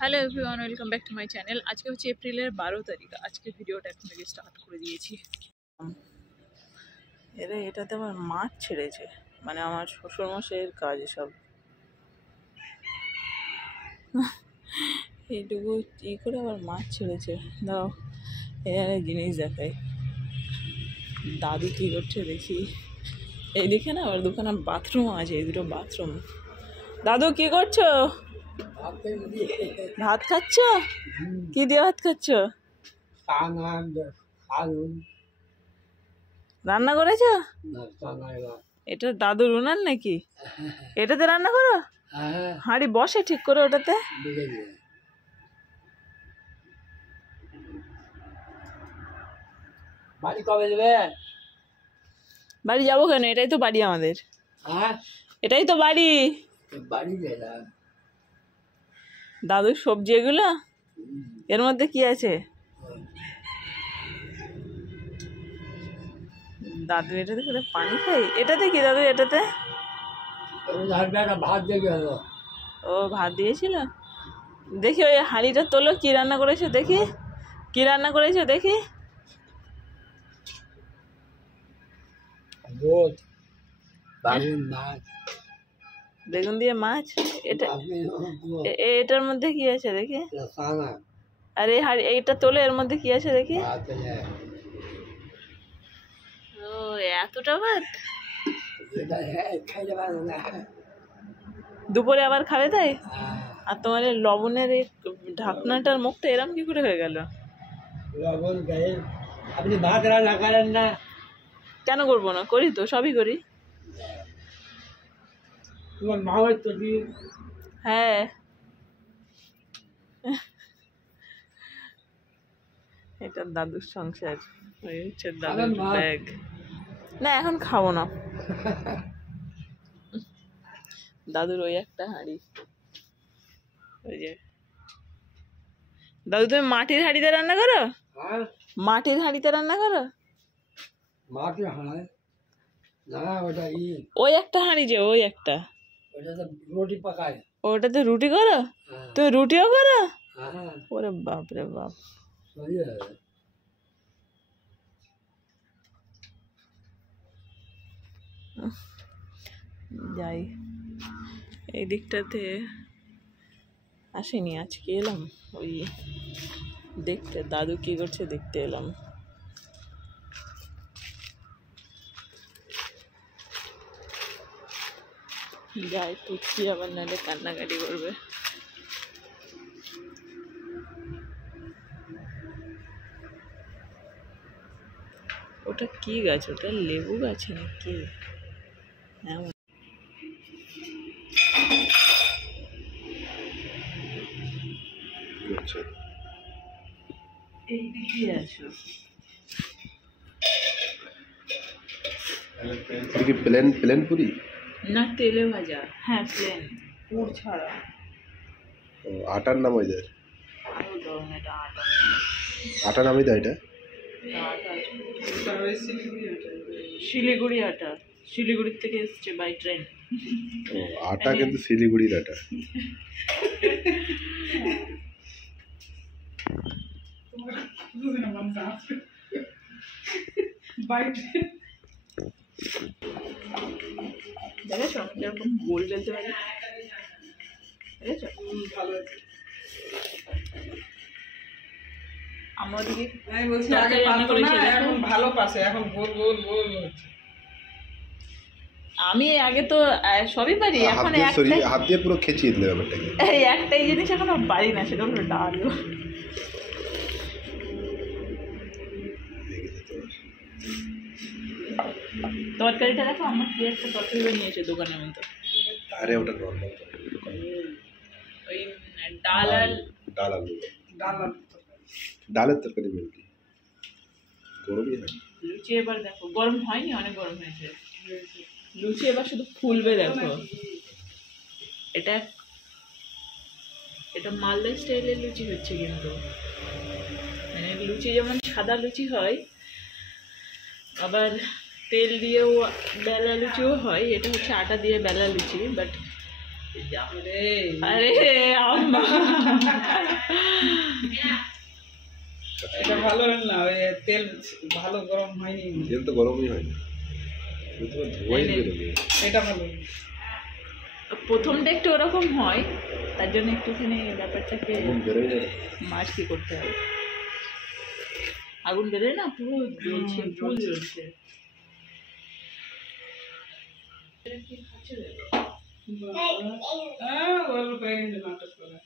Hello everyone, welcome back to my channel. আজকে হচ্ছে এপ্রিলের 12 তারিখ। আজকে ভিডিওটা এখন থেকে স্টার্ট করে দিয়েছি। এটাতে আমার মাছ ছেড়েছে, মানে আমার শ্বশুরমশাইয়ের কাজ সব। এইটুকু ই করে আবার মাছ ছেড়েছে। দাও এখানে জিনিস দেখাই। দাদু কী করছে দেখি। এইদিকে না আবার দুখানা বাথরুম আছে, এই দুটো বাথরুম। দাদু কি করছো? ভাত খাচ্ছ? কি দিয়ে ভাত খাচ্ছ? রান্না করেছো? এটা দাদুর উনান নাকি? এটাতে রান্না করো? হাঁড়ি বসে ঠিক করে ওটাতে? বাড়ি কবে দেবে? বাড়ি যাবো কেন? এটাই তো বাড়ি আমাদের। এটাই তো বাড়ি। বাড়ি দাদুর সবজি এগুলো। এর মধ্যে কি আছে? দাদু এটাতে করে পানি খাই। এটাতে কি দাদু? এটাতে ভাত দিয়ে গেল। ও ভাত দিয়েছিল। দেখি ওই হাঁড়িটা তোলো, কি রান্না করেছো দেখি। কি রান্না করেছো দেখি। বেগুন দিয়ে মাছ। এটা এটার মধ্যে কি আছে দেখি। আর এই হাঁড়ি এইটা তোলে, এর মধ্যে কি আছে দেখি। ও এতটা ভাত দুপুরে আবার খাবে তাই? আর তোমার এই লবণের এই ঢাকনাটার মুখটা এরম কি করে হয়ে গেল? লবণ গায়ে আপনি ভাত রান্না করেন না? কেন করবো না? করি তো, সবই করি। তোমার মা হয়তো কি? হ্যাঁ, এটা দাদুর সংসার। ওই হচ্ছে দাদুর ব্যাগ। না এখন খাবো না। দাদুর ওই একটা হাঁড়ি। ওই যে দাদু, তুমি মাটির হাঁড়িতে রান্না করো? মাটির হাঁড়িতে রান্না করো? মাটির হাঁড়ি না, ওটা ওই একটা হাঁড়ি যে, ওই একটা, ওটাতে রুটি পাকায়। ওটাতে রুটি করো? তুমি রুটিও করো? ওরে বাপ রে বাপ। যাই, এই দিকটাতে আসেনি আজকে, এলাম ওই দেখতে দাদু কি করছে দেখতে এলাম। যাই পুচকি আবার নাহলে কান্নাকাটি করবে। ওটা কি গাছ? ওটা লেবু গাছ নাকি? হ্যাঁ, এই দিকে আসো। প্লেন প্লেন পুরি না তেলে ভাজা। হ্যাঁ প্লেন, পুর ছাড়া। আটার নাম ওই দেয়। আরো ধরুন, এটা আটা। আটা নামই দেয় এটা। শিলিগুড়ি আটা, শিলিগুড়ির থেকে এসছে বাই ট্রেন। ও আটা কিন্তু শিলিগুড়ির আটা। দেখেছো আমি কিরকম গোল বেলতে পারি? দেখেছো? আমাদেরকে আমি বলছি আগে পারতো না, এখন ভালো পারছে, এখন গোল গোল গোল হচ্ছে। আমি আগে তো সবই পারি, এখন হাত দিয়ে পুরো খেচিয়ে দিলে ব্যাপারটাকে। এই একটাই জিনিস এখন পারি না, সেটা হলো ডাল। তরকারিটা দেখো, আমার কি একটা তরকারি বানিয়েছে দোকানের মতো। আরে ওটা নর্মাল ওই ডাল আর ডাল আলু। ডাল ডালের তরকারি বলছি, গরমই হয়। লুচি এবার দেখো, গরম হয়নি, অনেক গরম হয়েছে। লুচি এবার শুধু ফুলবে দেখো। এটা এটা মালদা স্টাইলের লুচি হচ্ছে, কিন্তু মানে লুচি যেমন সাদা লুচি হয়, আবার তেল দিয়েও বেলা লুচিও হয়। এটা হচ্ছে আটা দিয়ে বেলা লুচি, বাট আরে আম্মা এটা ভালো না, ওই তেল ভালো গরম হয়নি। তেল তো গরমই হয় না, ধোয়াই বেরোবে। এটা ভালো। প্রথমটা একটু ওরকম হয়, তার জন্য একটুখানি ব্যাপারটাকে বেরোয় যায়। মাছকি করতে হবে। আগুন বেরোয় না, পুরো জ্বলছে, ফুল জ্বলছে। অল্প হয়ে গেছে নাটক করা।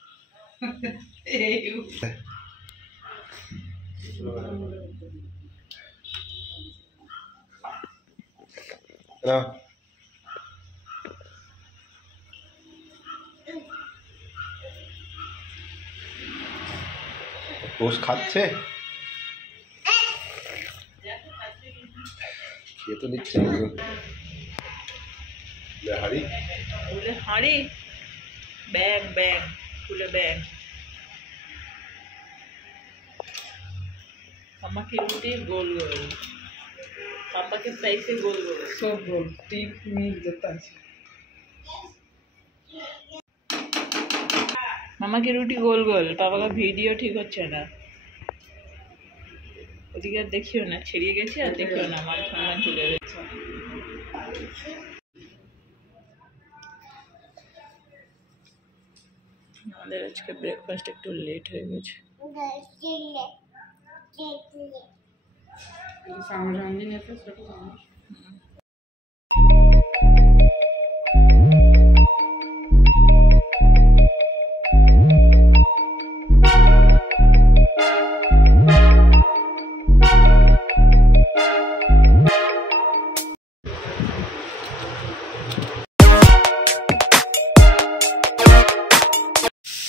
না টোস্ট খাচ্ছে, খেয়ে তো নিচ্ছে হাড়ি। ফুলে হাঁড়ি, ব্যাং ব্যাং, ফুলে ব্যাং। पापा की रोटी गोल गोल, पापा के पैसे गोल गोल, सब गोल टिप मिल जाता है। मामा की रोटी गोल गोल, पापा का वीडियो ठीक হচ্ছে না, ওদিকে দেখিও না, ছেড়িয়ে গেছে আর দেখিও না, মান সম্মান চলে গেছে। আমাদের আজকে ব্রেকফাস্ট একটু লেট হয়ে গেছে। सामने नहीं तो छोटे सामने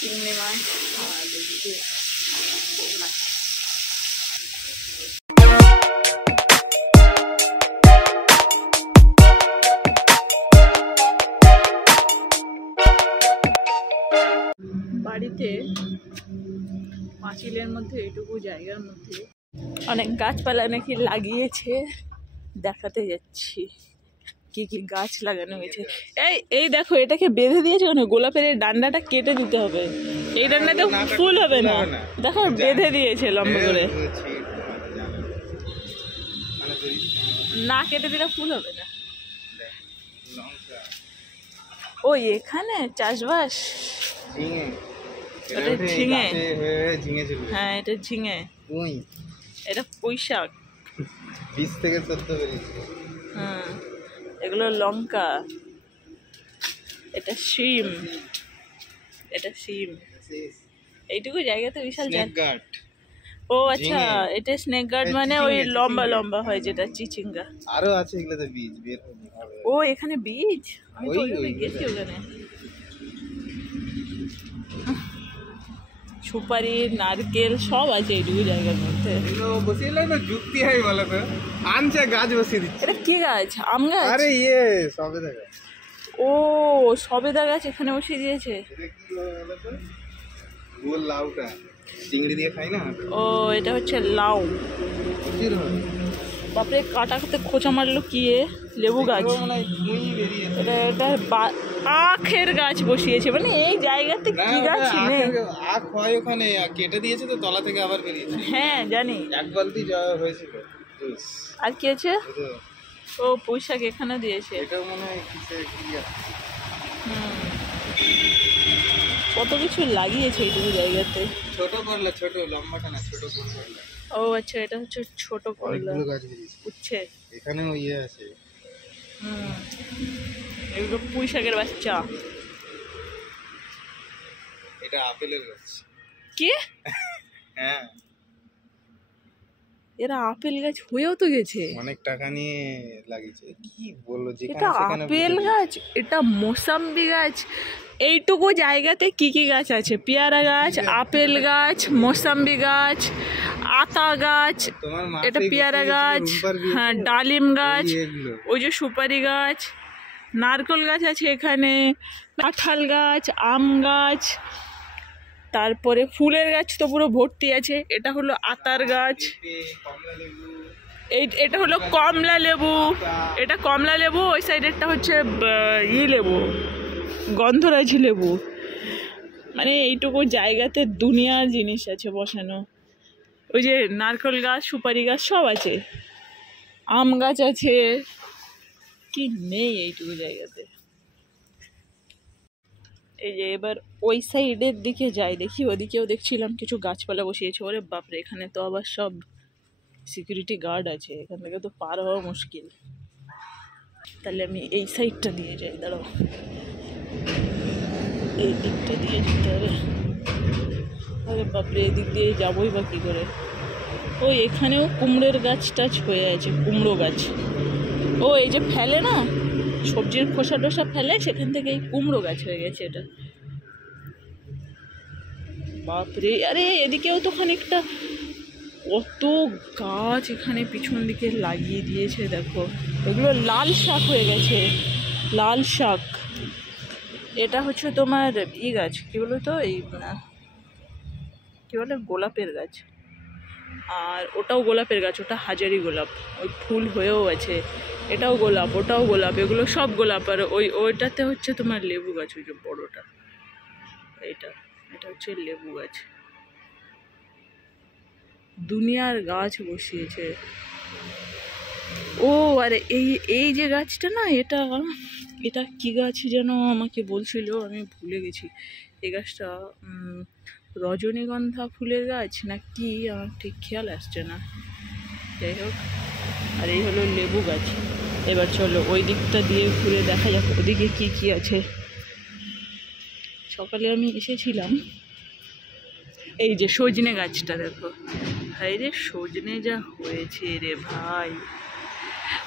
চিংড়ি মাছ আর এদিকে কই মাছ। বাড়িতে পাঁচিলের মধ্যে এইটুকু জায়গার মধ্যে অনেক গাছপালা নাকি লাগিয়েছে, দেখাতে যাচ্ছি কি কি গাছ লাগানো হয়েছে। এই এই দেখো, এটাকে বেঁধে দিয়েছে কেন? গোলাপের এই ডান্ডাটা কেটে দিতে হবে, এই ডান্ডাতে ফুল হবে না। দেখো বেঁধে দিয়েছে লম্বা করে, না কেটে দিলে ফুল হবে না। ওই এখানে চাষবাস, এটা ঝিঙে, হ্যাঁ এটা ঝিঙে, এটা পুঁই শাক, বীজ থেকে সদ্য বেরিয়েছে। হ্যাঁ এগুলো লঙ্কা, এটা শিম, এটা শিম। এইটুকু জায়গাতে বিশাল জায়গা। ও আচ্ছা, এটা স্নেক গার্ড মানে ওই লম্বা লম্বা হয় যেটা চিচিঙ্গা। আরো আছে এগুলোতে বীজ বের হবে। ও এখানে বীজ, আমি তো ওইভাবে গেছি ওখানে। সুপারি নারকেল সব আছে এইটুকু জায়গার মধ্যে। বসিয়ে না যুক্তি হয় বলে তো, আনছে গাছ বসিয়ে দিচ্ছে। এটা কি গাছ? আম গাছ? আরে ইয়ে সবেদা গাছ। ও সবেদা গাছ এখানে বসিয়ে দিয়েছে। এটা কি বলে তো, গোল লাউটা চিংড়ি দিয়ে খাই না। ও এটা হচ্ছে লাউ। কির হয় বাপরে, কাটা করতে খোঁচা মারলো কি? লেবু গাছ, এটা এটা আখের গাছ বসিয়েছে। মানে এই জায়গাতে কি গাছ নেই? আখ হয় ওখানে, কেটে দিয়েছে তো তলা থেকে আবার বেরিয়েছে। হ্যাঁ জানি, এক বালতি জল হয়েছিল। আর কি আছে? ও পুঁই শাক এখানে দিয়েছে। এটা মনে হয় কিসের কি আছে। কত কিছু লাগিয়েছে এইটুকু জায়গাতে। ছোট করলা, ছোট লম্বাটা না, ছোট করলা। ও আচ্ছা, এটা হচ্ছে ছোট করলা, গাছ বেরিয়েছে। উচ্ছে এখানেও ইয়ে আছে। এগুলো পুঁই শাকের বাচ্চা। এটা আপেলের গাছ। কি? হ্যাঁ, এরা আপেল গাছ হয়েও তো গেছে। অনেক টাকা নিয়ে লাগিয়েছে। কি বললো, এটা আপেল গাছ, এটা মোসাম্বি গাছ। এইটুকু জায়গাতে কি কি গাছ আছে? পেয়ারা গাছ, আপেল গাছ, মোসাম্বি গাছ, আতা গাছ, এটা পেয়ারা গাছ, হ্যাঁ ডালিম গাছ, ওই যে সুপারি গাছ, নারকেল গাছ আছে এখানে, কাঁঠাল গাছ, আম গাছ, তারপরে ফুলের গাছ তো পুরো ভর্তি আছে। এটা হলো আতার গাছ, এটা হলো কমলা লেবু, এটা কমলা লেবু। ওই সাইডেরটা হচ্ছে ই লেবু, গন্ধরাজ লেবু, মানে এইটুকু জায়গাতে দুনিয়ার জিনিস আছে বসানো। ওই যে নারকেল গাছ, সুপারি গাছ সব আছে, আম গাছ আছে, কি নেই এইটুকু জায়গাতে। এই যে এবার ওই সাইডের দিকে যাই, দেখি ওদিকেও দেখছিলাম কিছু গাছপালা বসিয়েছে। ওরে বাপরে, এখানে তো আবার সব সিকিউরিটি গার্ড আছে, এখান থেকে তো পার হওয়া মুশকিল। তাহলে আমি এই সাইডটা দিয়ে যাই, দাঁড়াও, এই দিকটা দিয়ে যেতে হবে। আরে বাপরে, এদিক দিয়ে যাবোই বা কী করে? ওই এখানেও কুমড়োর গাছ টাছ হয়ে আছে, কুমড়ো গাছ। ও এই যে ফেলে না সবজির খোসা টোসা ফেলে, সেখান থেকে এই কুমড়ো গাছ হয়ে গেছে এটা। বাপরে, আরে এদিকেও তো খানিকটা, কত গাছ এখানে পিছন দিকে লাগিয়ে দিয়েছে দেখো। ওগুলো লাল শাক হয়ে গেছে, লাল শাক। এটা হচ্ছে তোমার ই গাছ, কী বলো তো, এই কী বলে, গোলাপের গাছ। আর ওটাও গোলাপের গাছ, ওটা হাজারি গোলাপ, ওই ফুল হয়েও আছে। এটাও গোলাপ, ওটাও গোলাপ, এগুলো সব গোলাপ। আর ওইটাতে হচ্ছে তোমার লেবু গাছ, ওই যে বড়োটা, এটা হচ্ছে লেবু গাছ। দুনিয়ার গাছ বসিয়েছে। ও আরে এই যে গাছটা না, এটা কি গাছ যেন আমাকে বলছিল, আমি ভুলে গেছি। এই গাছটা রজনীগন্ধা ফুলের গাছ না কি, আমার ঠিক খেয়াল আসছে না। যাই হোক, আর এই হলো লেবু গাছ। এবার চলো ওই দিকটা দিয়ে ঘুরে দেখা যাক ওদিকে কি কি আছে। সকালে আমি এসেছিলাম, এই যে সজনে গাছটা দেখো, ভাই রে সজনে যা হয়েছে রে ভাই,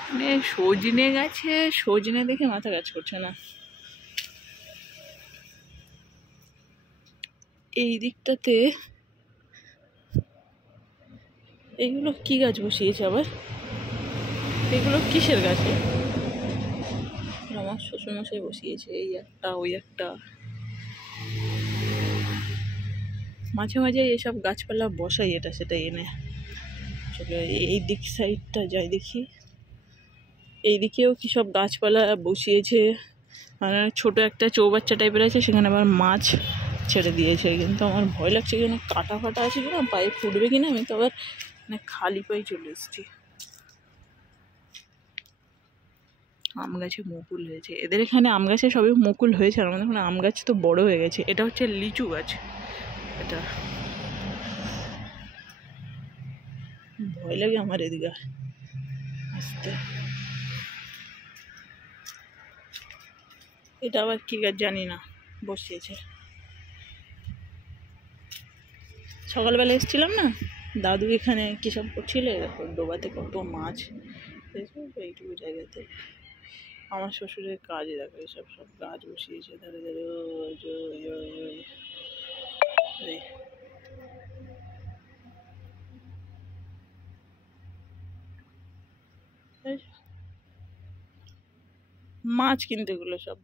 মানে সজনে গাছে সজনে দেখে মাথা কাজ করছে না। এই দিকটাতে এইগুলো কি গাছ বসিয়েছে আবার, এগুলো কিসের গাছে? আমার শ্বশুরমশাই বসিয়েছে, এই একটা ওই একটা। মাঝে মাঝে এসব গাছপালা বসাই, এটা সেটা এনে। চলো এই দিক সাইডটা যাই দেখি, এইদিকেও কি সব গাছপালা বসিয়েছে। আর ছোট একটা চৌবাচ্চা টাইপের আছে, সেখানে আবার মাছ ছেড়ে দিয়েছে। কিন্তু আমার ভয় লাগছে, কেন কাটা ফাটা আছে কিনা, পায়ে ফুটবে কিনা। আমি তো আবার মানে খালি পায়ে চলে এসেছি। আম গাছে মুকুল হয়েছে, এদের এখানে আম গাছে সবই মুকুল হয়েছে, আর আমাদের এখানে আম গাছ তো বড় হয়ে গেছে। এটা হচ্ছে লিচু গাছ, এটা ভয় লাগে আমার এদিকে আসতে। এটা আবার কি গাছ জানি না, বসিয়েছে। সকালবেলা এসেছিলাম না, দাদু এখানে কী সব করছিল, দেখো ডোবাতে কত মাছ, এইটুকু জায়গাতে। আমার শ্বশুরের কাজ দেখো, এসব সব গাছ বসিয়েছে ধারে ধারে। মাছ কিন্তু এগুলো সব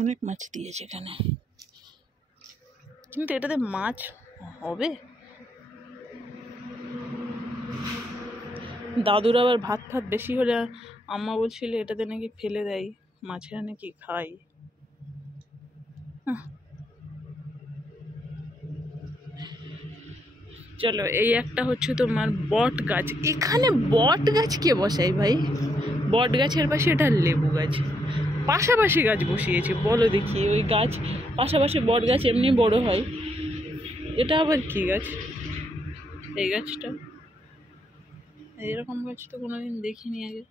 অনেক মাছ দিয়েছে এখানে, কিন্তু এটাতে মাছ হবে? দাদুর আবার ভাত ফাত বেশি হলে আম্মা বলছিল এটাতে নাকি ফেলে দেয়, মাছেরা নাকি খায়। চলো এই একটা হচ্ছে তোমার বট গাছ। এখানে বট গাছ কে বসাই ভাই? বট গাছের পাশে এটা লেবু গাছ, পাশাপাশি গাছ বসিয়েছে, বলো দেখি। ওই গাছ পাশাপাশি বট গাছ এমনি বড় হয়, এটা আবার কি গাছ? এই গাছটা, এরকম গাছ তো কোনোদিন দেখিনি আগে।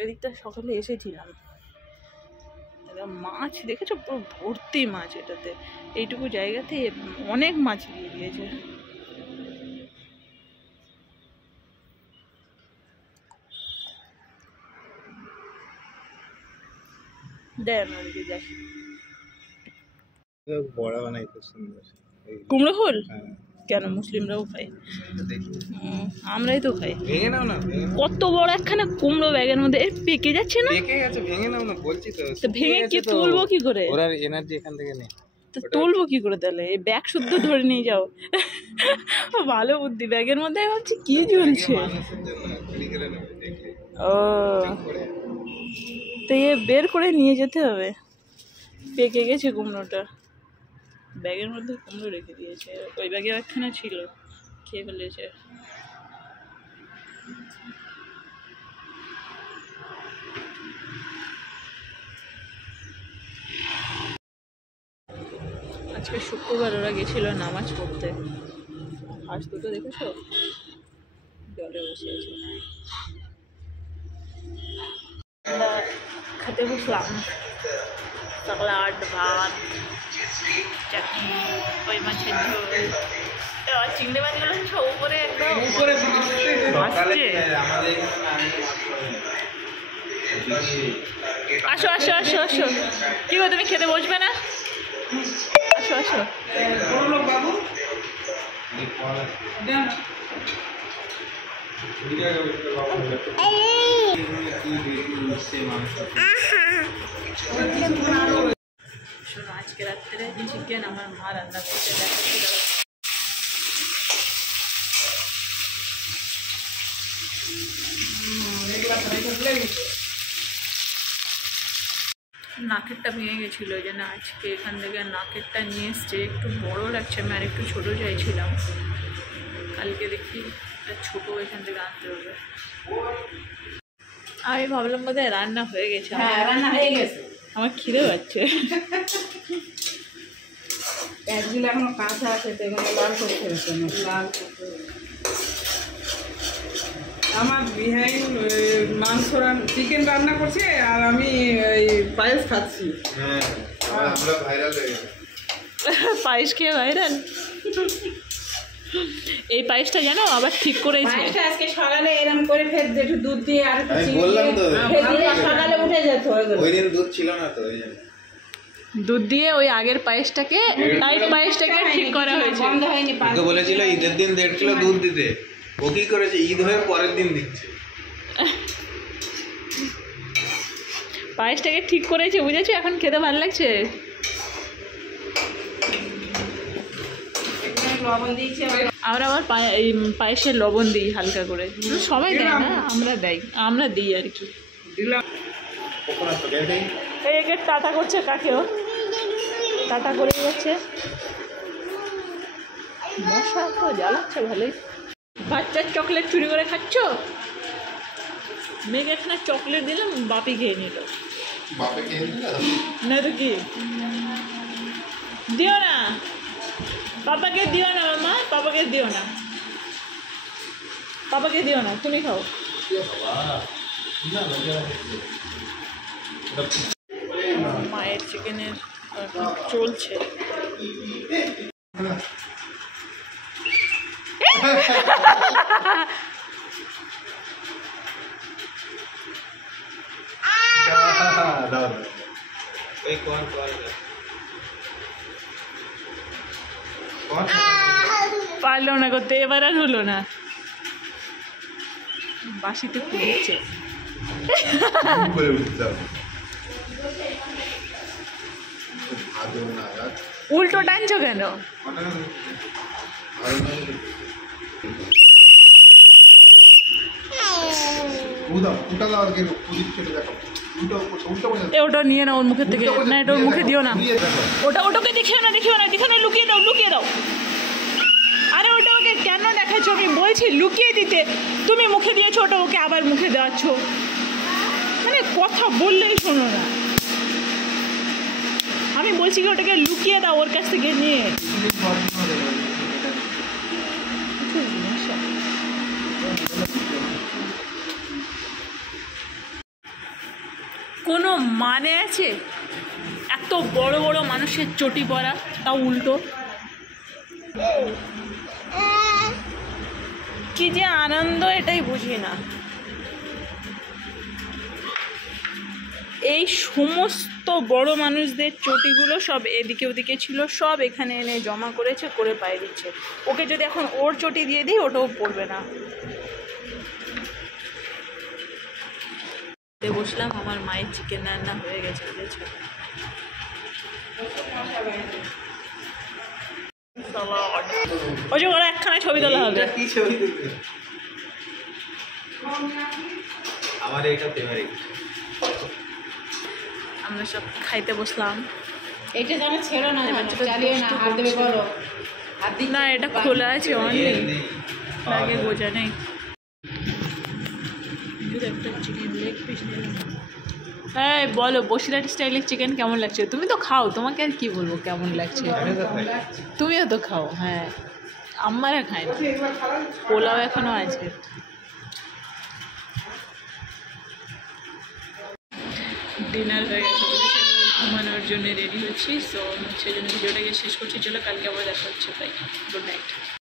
এদিকটা সকালে এসেছিলাম, মাছ দেখেছো, পুরো ভর্তি মাছ। এটাতে এইটুকু জায়গাতে অনেক মাছ দিয়ে দিয়েছে। দেখ ওদিকে যাই, বড়া বানাই খুব সুন্দর। কুমড়ো ফুল হ্যাঁ, কেন মুসলিমরাও খায়, আমরাই তো খাই। ভেঙে নাও না, কত বড় একখানা কুমড়ো ব্যাগের মধ্যে, পেকে যাচ্ছে না? পেকে গেছে, ভেঙে নাও না বলছি তো। তো ভেঙে কি তুলবো কি করে? ওর এনার্জি এখান থেকে নেই, তো তুলবো কি করে? তাহলে এই ব্যাগ শুদ্ধ ধরে নিয়ে যাও। ভালো বুদ্ধি, ব্যাগের মধ্যে ভাবছি কি ঝুলছে। মানুষের জন্য চুরি করে নেবে দেখলে। ও তো এ বের করে নিয়ে যেতে হবে। পেকে গেছে কুমড়োটা, ব্যাগের মধ্যে কুমড়ো রেখে দিয়েছে, ওই ব্যাগে একখানা ছিল, খেয়ে ফেলেছে। আজকে শুক্রবার, ওরা গেছিল নামাজ পড়তে। হাঁস দুটো দেখেছো জলে বসে আছে। আমরা খেতে বসলাম, সালাড, ভাত, চাটনি, কই মাছের ঝোল, আর চিংড়ি মাছগুলো সব উপরে একদম ভাসছে। আসো আসো আসো আসো, কি গো তুমি খেতে বসবে না? আসো আসো। বাবু শোনো, আজকে রাত্রে চিকেন আমার মা রান্না করতে দেখাচ্ছিল। নাকেরটা ভেঙে গেছিলো, ওই জন্য আজকে এখান থেকে নাকেরটা নিয়ে এসছে। একটু বড় লাগছে, আমি আর একটু ছোটো চাইছিলাম। কালকে দেখি একটা ছোটো এখান থেকে আনতে হবে। আমি ভাবলাম বোধহয় রান্না হয়ে গেছে। হ্যাঁ, রান্না হয়ে গেছে। আমার খিদে পাচ্ছে। পেঁয়াজগুলো এখনো কাঁচা আছে, তো এগুলো লাল করে ফেলছে। লাল আমার বিহাইন মাংস চিকেন রান্না করছে, আর আমি পায়েস খাচ্ছি। হ্যাঁ, আমরা ভাইরাল হয়ে গেছে। পায়েস খেয়ে ভাইরাল। এই পায়েসটা জানো আবার ঠিক করেছে। পায়েসটা আজকে সকালে এরকম করে ফের একটু দুধ দিয়ে আর একটু আমি চিনি বললাম দিয়ে তো। ফের দিলে সকালে উঠে যেত। ওই দিন দুধ ছিল না তো, ওই জন্য দুধ দিয়ে ওই আগের পায়েসটাকে, টাইট পায়েসটাকে ঠিক করা হয়েছে। বন্ধ হয়নি। ওকে বলেছিল ঈদের দিন 1.5 কিলো দুধ দিতে, ও কি করেছে ঈদ হয়ে পরের দিন দিচ্ছে। পায়েসটাকে ঠিক করেছে, বুঝেছো? এখন খেতে ভালো লাগছে। লবণ দিয়েছি। আমরা আবার পায়েসে লবণ দিই হালকা করে। সবাই দেয় না, আমরা দেই, আমরা দিই আর কি। দিলাম। এই একে টাটা করছে, কাকেও টাটা করে যাচ্ছে। মশা তো জ্বালাচ্ছে ভালোই। বাচ্চার চকলেট চুরি করে খাচ্ছ? মেয়েকে এখানে চকলেট দিলাম, বাপি খেয়ে নিল। না তো কি, দিও না পাপাকে, দিও না মামা, পাপাকে দিও না, পাপাকে দিও না, তুমি খাও। মায়ের চিকেনের চলছে। পারলো না করতে, এবার আর হলো না। বাসিতে পুড়ছে। উল্টো টানছো কেন? ওটা নিয়ে নাও ওর মুখের থেকে। না, এটা ওর মুখে দিও না। ওটাকে দেখিও না, দেখিও না, দেখিও না, লুকিয়ে দাও, লুকিয়ে দাও। আরে ওটা ওকে কেন দেখাচ্ছ? আমি বলছি লুকিয়ে দিতে, তুমি মুখে দিয়েছো, ওটা ওকে আবার মুখে দেওয়াচ্ছ। মানে কথা বললেই শোনো না। আমি বলছি কি ওটাকে লুকিয়ে দাও ওর কাছ থেকে নিয়ে। কোনো মানে আছে এত বড় বড় মানুষের চটি পরা, তাও উল্টো? কি যে আনন্দ, এটাই বুঝি না। এই সমস্ত বড় মানুষদের চটিগুলো সব এদিকে ওদিকে ছিল, সব এখানে এনে জমা করেছে, করে পায়ে দিচ্ছে। ওকে যদি এখন ওর চটি দিয়ে দিই, ওটাও পড়বে না। বসলাম, আমার মায়ের চিকেন রান্না হয়ে গেছে, বুঝেছো? ওই যে ওরা একখানা ছবি তোলা হবে। কি ছবি তুলবে? আমার এটা ফেভারিট। আমরা সব খাইতে বসলাম। এটা জানো ছেড়ো না, চালিও না, হাত দেবে বলো, হাত দিই না এটা খোলা আছে, অন নেই, আগে গোজা নেই। একটা চিকেন লেগ পিস নিলাম। হ্যাঁ বলো, বসিরহাট স্টাইলের চিকেন কেমন লাগছে? তুমি তো খাও, তোমাকে আর কি বলবো কেমন লাগছে, তুমিও তো খাও। হ্যাঁ আমারা খাই না, পোলাও এখনো আছে। ডিনার হয়ে গেছে, ঘুমানোর জন্য রেডি হচ্ছি। সো সেই জন্য ভিডিওটাকে শেষ করছি। চলো কালকে আবার দেখা হচ্ছে, বাই, গুড নাইট।